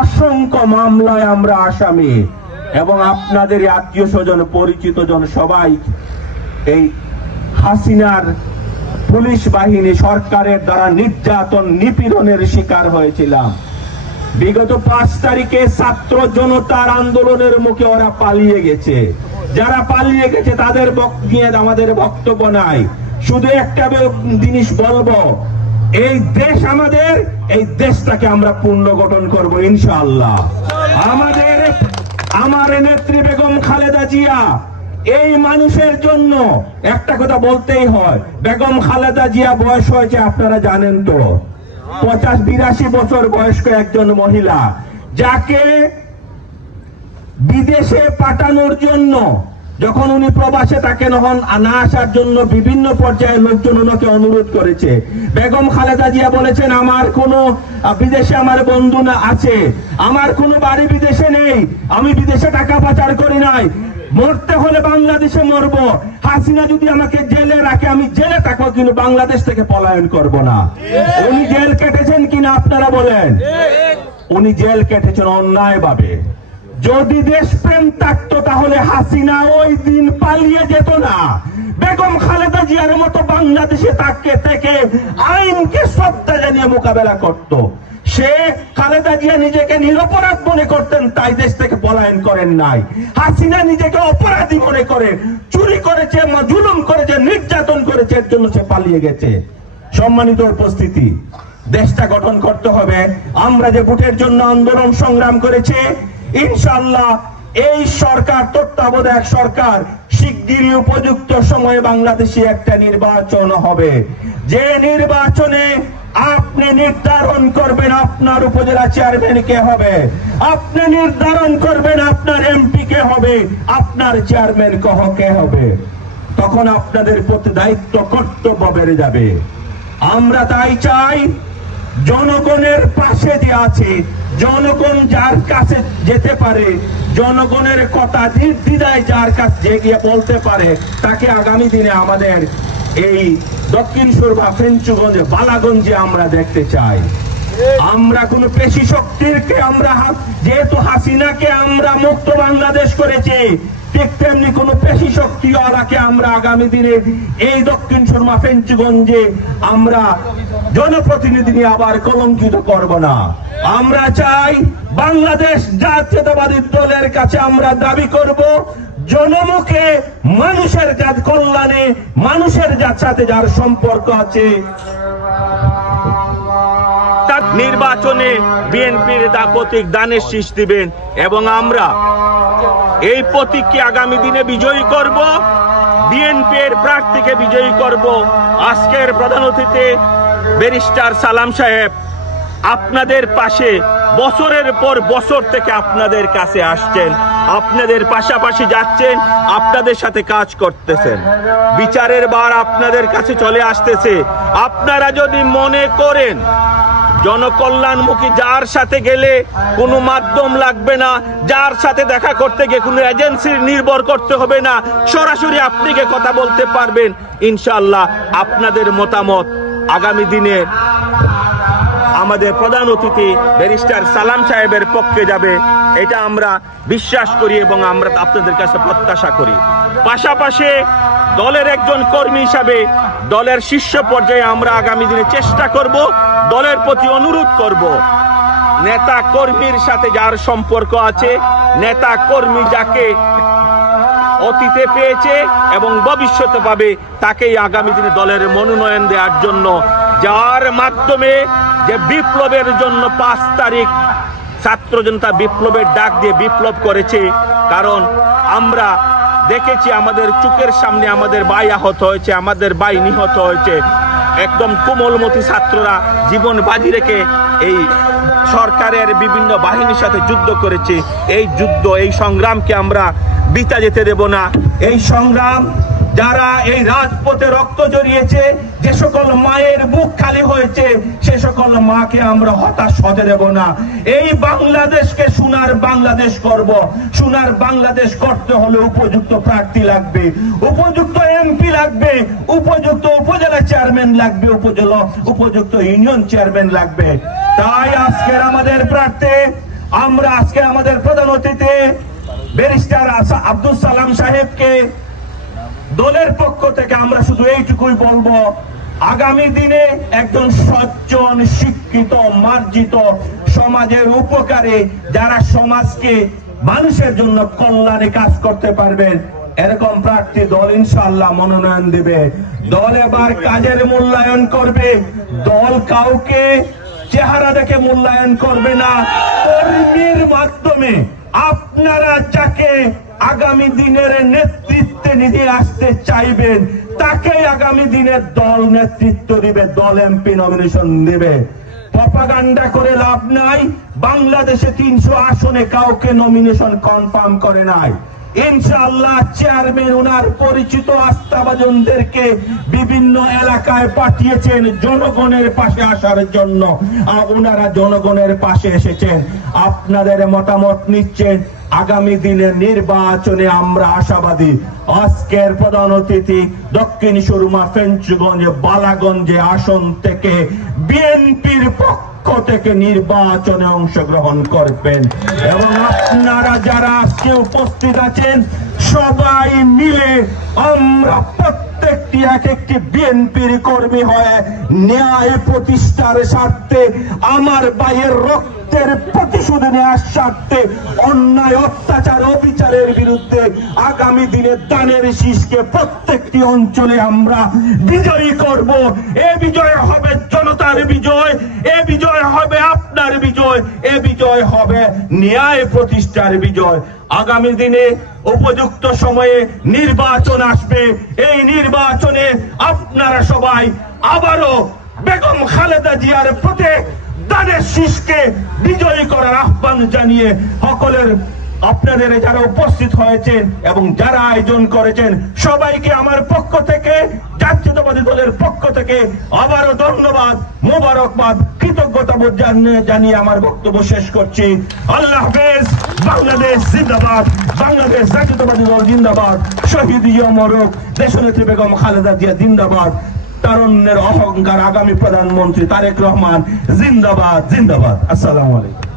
অসংখ্য মামলায় আমরা আসামি এবং আপনাদের আত্মীয় স্বজন পরিচিত জন সবাই এই হাসিনার পুলিশ বাহিনী সরকারের দ্বারা নির্যাতন নিপীড়নের শিকার হয়েছিলাম। বিগত ৫ তারিখে ছাত্র জনতার আন্দোলনের মুখে ওরা পালিয়ে গেছে। যারা পালিয়ে গেছে তাদের নিয়ে আমাদের বক্তব্য নাই। শুধু একটা জিনিস বলবো, এই দেশ আমাদের, এই দেশটাকে আমরা পুনর্গঠন করব ইনশাআল্লাহ। আমার নেত্রী বেগম খালেদা জিয়া এই মানুষের জন্য একটা কথা বলতেই হয়। বেগম খালেদা জিয়া বয়স হয়েছে আপনারা জানেন তো, ৮৫-৮২ বছর বয়স্ক একজন মহিলা, যাকে বিদেশে পাঠানোর জন্য যখন উনি প্রবাসে থাকেন না আসার জন্য বিভিন্ন পর্যায়ে লোকজন ওনাকে অনুরোধ করেছে। বেগম খালেদা জিয়া বলেছেন, আমার কোনো বিদেশে আমার বন্ধু না আছে, আমার কোনো বাড়ি বিদেশে নেই, আমি বিদেশে টাকা পাচার করি নাই, মরতে হলে বাংলাদেশে মরব, হাসিনা যদি আমাকে জেলে রাখে আমি জেলে থাকবো, কিন্তু বাংলাদেশ থেকে পলায়ন করব না। উনি জেল কেটেছেন কিনা আপনারা বলেন? উনি জেল কেটেছেন অন্যায় ভাবে। যদি দেশপ্রেম থাকতো তাহলে হাসিনা ওই দিন পালিয়ে যেত না। বেগম খালেদা জিয়ার মতো বাংলাদেশে থেকে আইনকে শ্রদ্ধা জানিয়ে মোকাবেলা করত। সে খালেদা জিয়া নিজেকে নিরপরাধ মনে করতেন, তাই দেশ থেকে পলায়ন করেন নাই। হাসিনা নিজেকে অপরাধী মনে করে, চুরি করেছে, জুলুম করেছে, নির্যাতন করেছে, এর জন্য সে পালিয়ে গেছে। সম্মানিত উপস্থিতি, দেশটা গঠন করতে হবে। আমরা যে ভোটের জন্য আন্দোলন সংগ্রাম করেছি, ইনশাআল্লাহ এই সরকার, তত্ত্বাবধায়ক সরকার, শিগগিরই উপযুক্ত সময়ে বাংলাদেশে একটা নির্বাচন হবে। যে নির্বাচনে আপনি নির্ধারণ করবেন আপনার উপজেলা চেয়ারম্যান কে হবে, আপনি নির্ধারণ করবেন আপনার এমপি কে হবে, আপনার চেয়ারম্যান কে হবে। তখন আপনাদের প্রতি দায়িত্ব কর্তব্য বেড়ে যাবে। আমরা তাই চাই, জনগণের পাশে যে আছে, জনগণ যার কাছে যেতে পারে, জনগণের কথা নির্দ্বিধায় যার কাছে গিয়ে বলতে পারে, তাকে আগামী দিনে আমাদের এই দক্ষিণ সুরমা, ফেঞ্চুগঞ্জে, বালাগঞ্জে আমরা দেখতে চাই। আমরা কোন পেশি শক্তিকে আমরা, যেহেতু হাসিনাকে আমরা মুক্ত বাংলাদেশ করেছি, ঠিক তেমনি কোন পেশি শক্তি ওরাকে আমরা আগামী দিনে এই দক্ষিণ সুরমা, ফেঞ্চুগঞ্জে আমরা জনপ্রতিনিধি নিয়ে আবার কলঙ্কিত করব না। আমরা চাই বাংলাদেশ জাতীয়তাবাদী দলের কাছে আমরা দাবি করব, জনমুখে মানুষের কল্যাণে, মানুষের সাথে যার সম্পর্ক আছে, নির্বাচনে বিএনপির প্রতীক দানের শীষ দিবেন এবং আমরা এই প্রতীককে আগামী দিনে বিজয়ী করব, বিএনপির প্রার্থীকে বিজয়ী করব। আজকের প্রধান অতিথি ব্যারিস্টার সালাম সাহেব আপনাদের পাশে বছরের পর বছর থেকে আপনাদের কাছে আসছেন, আপনাদের পাশাপাশি যাচ্ছেন, আপনাদের সাথে কাজ করতেছেন। বিচারের বার আপনাদের কাছে চলে আসতেছে। আপনারা যদি মনে করেন জনকল্যাণমুখী, যার সাথে গেলে কোনো মাধ্যম লাগবে না, যার সাথে দেখা করতে গিয়ে কোনো এজেন্সির নির্ভর করতে হবে না, সরাসরি আপনি গিয়ে কথা বলতে পারবেন, ইনশাআল্লাহ আপনাদের মতামত আগামী দিনে আমাদের প্রধান অতিথি ব্যারিস্টার সালাম সাহেবের পক্ষে যাবে, এটা আমরা বিশ্বাস করি এবং আমরা আপনাদের কাছে প্রত্যাশা করি। পাশাপাশি দলের একজন কর্মী হিসাবে দলের শীর্ষ পর্যায়ে আমরা আগামী দিনে চেষ্টা করব, দলের প্রতি অনুরোধ করব, নেতা কর্মীর সাথে যার সম্পর্ক আছে, নেতা কর্মী যাকে অতীতে পেয়েছে এবং ভবিষ্যতে পাবে, তাকেই আগামী দিনে দলের মনোনয়ন দেওয়ার জন্য, যার মাধ্যমে যে বিপ্লবের জন্য ৫ তারিখ ছাত্র জনতা বিপ্লবের ডাক দিয়ে বিপ্লব করেছে। কারণ আমরা দেখেছি আমাদের চোখের সামনে আমাদের ভাই আহত হয়েছে, আমাদের ভাই নিহত হয়েছে, একদম কোমলমতি ছাত্ররা জীবন বাজি রেখে এই সরকারের বিভিন্ন বাহিনীর সাথে যুদ্ধ করেছে। এই যুদ্ধ, এই সংগ্রামকে আমরা বিতা যেতে দেব না। এই সংগ্রাম, যারা এই রাজপথে রক্ত জড়িয়েছে, যে সকল মায়ের বুক খালি হয়েছে, সে সকল মাকে আমরা হতাশ হতে দেব না। এই বাংলাদেশকে সোনার বাংলাদেশ করব। সোনার বাংলাদেশ করতে হলে উপযুক্ত প্রার্থী লাগবে, উপযুক্ত এমপি লাগবে, উপযুক্ত উপজেলা চেয়ারম্যান লাগবে, উপযুক্ত ইউনিয়ন চেয়ারম্যান লাগবে। তাই আজকের আমাদের প্রার্থী, আমরা আজকে আমাদের প্রধান অতিথি ব্যারিস্টার আব্দুল সালাম সাহেবকে দলের পক্ষ থেকে আমরা শুধু এইটুকুই বলবো, আগামী দিনে একজন সজ্জন, শিক্ষিত, মার্জিত, সমাজের উপকারে, যারা সমাজকে মানুষের জন্য কল্যাণে কাজ করতে পারবেন, এরকম প্রার্থী দল ইনশাআল্লাহ মনোনয়ন দিবে। দল এবার কাজের মূল্যায়ন করবে। দল কাউকে চেহারা দেখে মূল্যায়ন করবে না, কর্মীর মাধ্যমে আপনারা যাকে আগামী দিনের নেতৃত্বে নিয়ে আসতে চাইবেন তাকে আগামী দিনের দল নেতৃত্ব দিবে, দল এমপি নমিনেশন দিবে। প্রপাগান্ডা করে লাভ নাই। বাংলাদেশে 300 আসনে কাউকে নমিনেশন কনফার্ম করে নাই। ইনশাআল্লাহ চেয়ারম্যান ওনার পরিচিত আস্থাভাজনদেরকে বিভিন্ন এলাকায় পাঠিয়েছেন জনগণের পাশে আসার জন্য। ওনারা জনগণের পাশে এসেছেন, আপনাদের মতামত নিচ্ছেন। আগামী দিনের নির্বাচনে আমরা আশাবাদী। আজকের প্রধান অতিথি দক্ষিণ সুরমা, ফেঞ্চুগঞ্জ, বালাগঞ্জে আসন থেকে বিএনপির পক্ষ থেকে নির্বাচনে অংশগ্রহণ করবেন এবং আপনারা যারা আজকে উপস্থিত আছেন সবাই মিলে আমরা প্রত্যেকটি এক একটি বিএনপির কর্মী হয়ে ন্যায় প্রতিষ্ঠার স্বার্থে, আমার ভাইয়ের রক্তের প্রতিশোধ নেওয়ার স্বার্থে, অন্যায় অত্যাচার অবিচারের বিরুদ্ধে আগামী দিনে দানের শীষকে প্রত্যেকটি অঞ্চলে আমরা বিজয়ী করব। এ বিজয় হবে জনতার বিজয়, এ বিজয় হবে আপনার বিজয়, এ বিজয় হবে ন্যায় প্রতিষ্ঠার বিজয়। আগামী দিনে উপযুক্ত সময়ে নির্বাচন আসবে। এই নির্বাচনে আপনারা সবাই আবারও বেগম খালেদা জিয়ার প্রতি দানের শীষকে বিজয়ী করার আহ্বান জানিয়ে সকলের আপনাদের যারা উপস্থিত হয়েছেন এবং যারা আয়োজন করেছেন সবাইকে আমার পক্ষ থেকে, জাতীয়তাবাদী দলের পক্ষ থেকে আবারও ধন্যবাদ, মোবারকবাদ, কৃতজ্ঞতা জানিয়ে আমার বক্তব্য শেষ করছি। আল্লাহ হাফেজ। বাংলাদেশ জিন্দাবাদ, বাংলাদেশ জাতীয়তাবাদী দল জিন্দাবাদ, শহীদ মরক দেশনেত্রী বেগম খালেদা জিয়া জিন্দাবাদ, তারুণ্যের অহংকার আগামী প্রধানমন্ত্রী তারেক রহমান জিন্দাবাদ, জিন্দাবাদ। আসসালামু আলাইকুম।